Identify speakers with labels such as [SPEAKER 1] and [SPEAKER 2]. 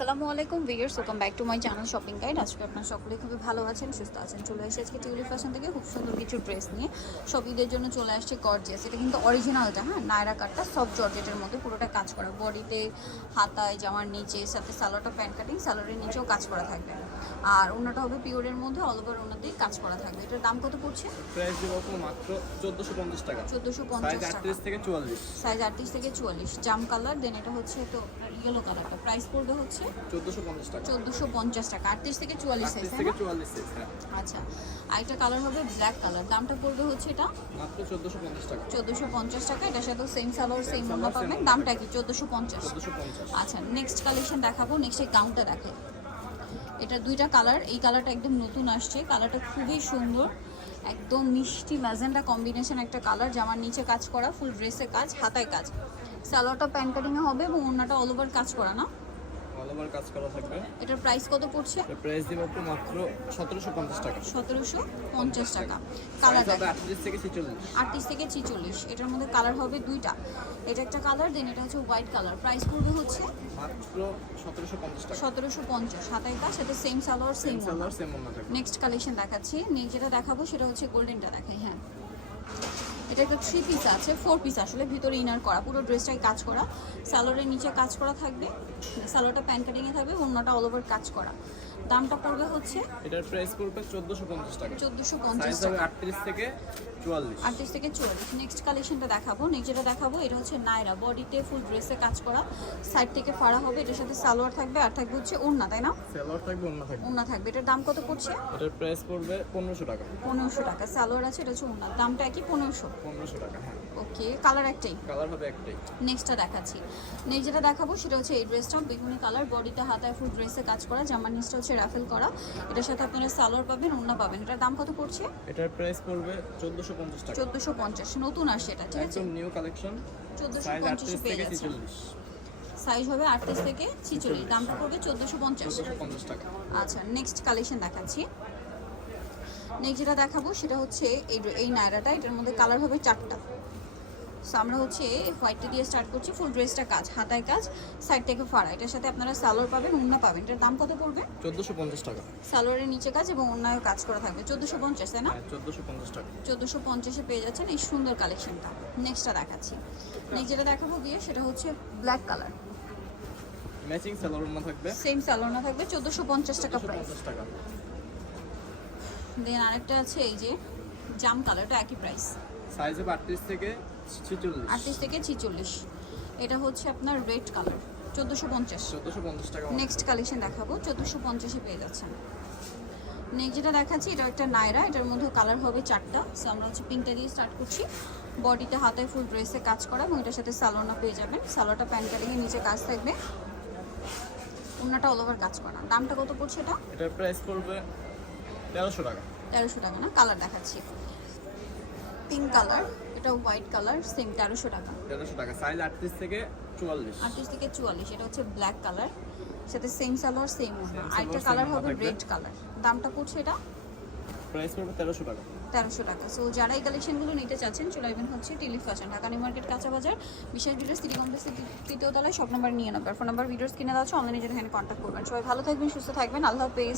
[SPEAKER 1] আসসালামু আলাইকুম viewers welcome back to my channel shopping guide আজকে আপনারা সকলে খুবই ভালো আছেন সুস্থ আছেন। চলে এসেছে আজকে টিউলি ফ্যাশন থেকে খুব সুন্দর কিছু ড্রেস নিয়ে। ঈদের জন্য চলে আসছে গর্জিয়াস এটা কিন্তু অরিজিনালটা হ্যাঁ? নায়রা কাটটা সব জর্জেটের মধ্যে পুরোটা কাজ করা। বডিতে হাতায় জামার নিচে সাথে সালোয়ারটা প্যান্ট কাটিং সালোয়ারের নিচেও কাজ করা থাকবে। আর ওনাটা হবে পিওরের মধ্যে অল ওভার ওনাতেই কাজ করা থাকবে। এটার দাম কত পড়ছে?
[SPEAKER 2] প্রাইস দিব মাত্র চোদ্দোশো পঞ্চাশ টাকা।
[SPEAKER 1] চোদ্দোশো
[SPEAKER 2] সাইজ
[SPEAKER 1] পঞ্চাশ টাকা
[SPEAKER 2] আটত্রিশ থেকে চুয়াল্লিশ।
[SPEAKER 1] সাইজ আটত্রিশ থেকে চুয়াল্লিশ। জাম কালার দেন এটা হচ্ছে তো ইয়েলো কালারটা প্রাইস পড়বে হচ্ছে
[SPEAKER 2] টাকা।
[SPEAKER 1] চোদ্দোশো পঞ্চাশ টাকা। আটত্রিশ থেকে চুয়াল্লিশ সাইজ
[SPEAKER 2] থেকে হ্যাঁ।
[SPEAKER 1] আচ্ছা আরেকটা কালার হবে ব্ল্যাক কালার দামটা পড়বে হচ্ছে এটা?
[SPEAKER 2] মাত্র টাকা।
[SPEAKER 1] এটার সাথে সেম সালোয়ার সেম পাবেন। দামটা কি? আচ্ছা নেক্সট কালেকশন দেখাবো। নেক্সট এই গাউনটা দেখে এটা দুইটা কালার এই কালারটা একদম নতুন আসছে। কালারটা খুবই সুন্দর। একদম মিষ্টি ম্যাজেন্টা কম্বিনেশন একটা কালার জামার নিচে কাজ করা ফুল ড্রেসে কাজ হাতায় কাজ। সালোয়ারটা প্যান্ট কাটিংয়ে হবে এবং অন্যটা অল ওভার কাজ করা না?
[SPEAKER 2] অল কাজ করা থাকবে।
[SPEAKER 1] এটার প্রাইস কত পড়ছে?
[SPEAKER 2] প্রাইস দিব মাত্র সতেরোশো পঞ্চাশ টাকা।
[SPEAKER 1] সতেরোশো পঞ্চাশ টাকা। কালার
[SPEAKER 2] হবে আটত্রিশ থেকে ছেচল্লিশ।
[SPEAKER 1] আটত্রিশ থেকে ছিচল্লিশ। এটার মধ্যে কালার হবে দুইটা। এটা একটা কালার দেন এটা হচ্ছে হোয়াইট কালার প্রাইস পড়বে হচ্ছে
[SPEAKER 2] মাত্র সতেরোশো পঞ্চাশ টাকা।
[SPEAKER 1] সতেরোশো পঞ্চাশ। হাতায় কাজ সাথে same salwar same
[SPEAKER 2] salwar same
[SPEAKER 1] next collection দেখাচ্ছি। নিয়ে যেটা দেখাবো সেটা হচ্ছে গোল্ডেনটা দেখাই হ্যাঁ। এটা একটা থ্রি পিস আছে ফোর পিস আসলে, ভিতরে ইনার করা, পুরো ড্রেসটাই কাজ করা। সালোয়ারের নিচে কাজ করা থাকবে সালোয়ারটা প্যান কাটিংয়ে থাকবে অন্যটা অল ওভার কাজ করা। দামটা পড়বে হচ্ছে?
[SPEAKER 2] এটার প্রাইস পড়বে চোদ্দোশো পঞ্চাশ টাকা।
[SPEAKER 1] চোদ্দোশো পঞ্চাশ
[SPEAKER 2] সাইজ হবে
[SPEAKER 1] টাকা।
[SPEAKER 2] আটত্রিশ থেকে চুয়াল্লিশ।
[SPEAKER 1] আটত্রিশ থেকে চুয়াল্লিশ। নেক্সট কালেকশনটা দেখাবো। নেক্সট যেটা দেখাবো এটা হচ্ছে নাইরা বডিতে ফুল ড্রেসে কাজ করা। সাইড থেকে ফাড়া হবে এটার সাথে সালোয়ার থাকবে আর থাকবে হচ্ছে ওড়না তাই না?
[SPEAKER 2] সালোয়ার থাকবে অন্য থাকবে।
[SPEAKER 1] ওড়না থাকবে। এটার দাম কত পড়ছে?
[SPEAKER 2] এটার প্রাইস পড়বে পনেরোশো টাকা।
[SPEAKER 1] পনেরোশো টাকা। সালোয়ার আছে এটা হচ্ছে ওড়না। দামটা কি পনেরোশো?
[SPEAKER 2] পনেরোশো টাকা হ্যাঁ।
[SPEAKER 1] ওকে কালার একটাই?
[SPEAKER 2] কালার হবে একটাই।
[SPEAKER 1] নেক্সটটা দেখাচ্ছি। নেক্সট যেটা দেখাবো সেটা হচ্ছে এই ড্রেসটা বেগুনি কালার বডিতে হাতায় ফুল ড্রেসে কাজ করা। জামার নিচটা হচ্ছে রাফেল করা। এটার সাথে আপনারা সালোয়ার পাবেন ওড়না পাবেন। এটার দাম কত পড়ছে?
[SPEAKER 2] এটার প্রাইস পড়বে চোদ্দোশো পঞ্চাশ টাকা।
[SPEAKER 1] চোদ্দোশো পঞ্চাশ নতুন আসছে এটা ঠিক আছে?
[SPEAKER 2] নিউ কালেকশন
[SPEAKER 1] চোদ্দোশো
[SPEAKER 2] সাইজ
[SPEAKER 1] পঞ্চাশে
[SPEAKER 2] আটত্রিশ
[SPEAKER 1] পেয়ে
[SPEAKER 2] থেকে
[SPEAKER 1] যাচ্ছে
[SPEAKER 2] ছেচল্লিশ।
[SPEAKER 1] সাইজ হবে আটত্রিশ থেকে ছিচল্লিশ দামটা পড়বে চোদ্দোশো পঞ্চাশ। আচ্ছা নেক্সট কালেকশন দেখাচ্ছি। নেক্সট যেটা দেখাবো সেটা হচ্ছে এই এই নায়রাটা এটার মধ্যে কালার হবে চারটা। সো আমরা হচ্ছে হোয়াইটটা দিয়ে স্টার্ট করছি ফুল ড্রেসটা কাজ হাতায় কাজ সাইড থেকে ফাড়া। এটার সাথে আপনারা সালোয়ার পাবেন উন্না পাবেন। এটার দাম কত পড়বে?
[SPEAKER 2] চোদ্দোশো পঞ্চাশ টাকা।
[SPEAKER 1] সালোয়ারের নিচে কাজ এবং অন্যায় কাজ করা থাকবে। চোদ্দোশো পঞ্চাশ তাই না?
[SPEAKER 2] হ্যাঁ চোদ্দোশো পঞ্চাশ টাকা।
[SPEAKER 1] চোদ্দোশো পঞ্চাশে পেয়ে যাচ্ছেন এই সুন্দর কালেকশনটা নেক্সটটা দেখাচ্ছি। নেক্সট যেটা দেখাবো গিয়ে সেটা হচ্ছে ব্ল্যাক কালার
[SPEAKER 2] ম্যাচিং সালোয়ার না থাকবে।
[SPEAKER 1] সেম সালোয়ার না থাকবে চোদ্দোশো পঞ্চাশ টাকা প্রাইস
[SPEAKER 2] টাকা।
[SPEAKER 1] দেন আরেকটা আছে এই যে জাম কালারটা একই প্রাইস
[SPEAKER 2] সাইজ হবে আটত্রিশ থেকে
[SPEAKER 1] আটত্রিশ থেকে ছিচল্লিশ। এটা হচ্ছে আপনার রেড কালার চোদ্দোশো পঞ্চাশ।
[SPEAKER 2] চোদ্দোশো পঞ্চাশ টাকা
[SPEAKER 1] নেক্সট কালেকশন দেখাবো চোদ্দোশো পঞ্চাশে পেয়ে যাচ্ছেন। নেক্সট যেটা দেখাচ্ছি এটা একটা নায়রা এটার মধ্যে কালার হবে চারটা। সো আমরা হচ্ছে পিঙ্কটা দিয়ে স্টার্ট করছি। বডিতে হাতায় ফুল ড্রেসে কাজ করা এবং এটার সাথে সালোয়ারটা পেয়ে যাবেন। সালোয়ারটা প্যান্ট কাটিংয়ে নিচে কাজ থাকবে। ওনাটা অল ওভার কাজ করা। দামটা কত পড়ছে এটা?
[SPEAKER 2] এটার প্রাইস পড়বে তেরোশো টাকা।
[SPEAKER 1] তেরোশো টাকা না? কালার দেখাচ্ছি। পিঙ্ক কালার এটা হোয়াইট কালার সেম তেরোশো টাকা।
[SPEAKER 2] তেরোশো টাকা। সাইজ আটত্রিশ থেকে চুয়াল্লিশ।
[SPEAKER 1] আটত্রিশ থেকে চুয়াল্লিশ এটা হচ্ছে ব্ল্যাক কালার সাথে সেম সালোয়ার সেম ওড়না।
[SPEAKER 2] Same
[SPEAKER 1] আরেকটা কালার হবে রেড কালার দামটা পড়ছে এটা?
[SPEAKER 2] প্রাইস পড়বে তেরোশো টাকা।
[SPEAKER 1] তেরোশো টাকা। সো যারা এই কালেকশনগুলো নিতে চাচ্ছেন চলে আসবেন হচ্ছে tele fashion Dhaka new market কাঁচা বাজার বিশেষ ভিডিও সিটি কমপ্লেক্সের তৃতীয় তলায় সব নাম্বার নিয়ে নেবেন ফোন নাম্বার ভিডিওস কিনে দেওয়া অনলাইনে যেটা এখানে কন্ট্যাক্ট করবেন। সবাই ভালো থাকবেন সুস্থ থাকবেন। আল্লাহ হাফেজ।